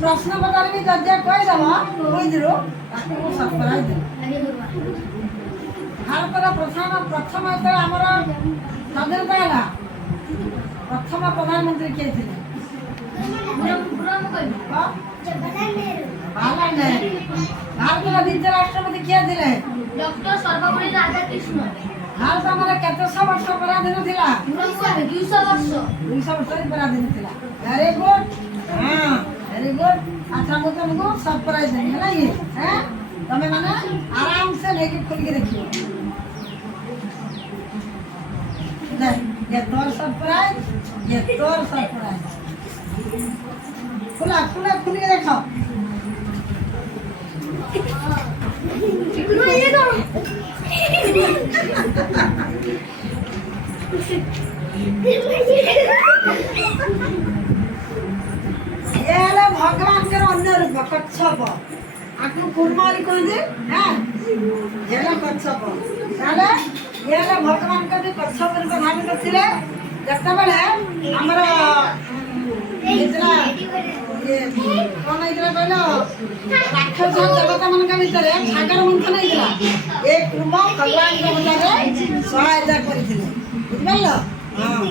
प्रश्न पचारि जज कहीदेव बुझलु ताको सरप्राइज भारतर प्रथम आमर स्वाधीनता है प्रथम प्रधानमंत्री किए थे जवाहरलाल नेहरू। भारतर द्वितीय राष्ट्रपति किए थे डॉक्टर सर्वपल्ली राधाकृष्ण। भारत आमर केतश वर्ष पराधीन थिला 200 वर्ष 200 वर्ष पराधीन थिला। वेरी गुड हां वेरी गुड। अच्छा मैं तुमको सरप्राइज देंगे ना ये हैं तमे माने आराम से लेके खोल के देखियो ये तोर सरप्राइज ये तोर सरप्राइज खुला खुला खुल के देखो ये दो ये है भगवान के अन्य रूप कच्छप आकु कुर्मारी कहते हैं ये है कच्छप ताले ये है भगवान के भी कच्छप रूप धारण करथिले जत्ता बेले हमर इतना ये कोन इतना कहलो राक्षस देवता मन के भीतर सागर मंथन इतला एक कुर्मा भगवान के मतारे सहायता करथिले बुझलो हां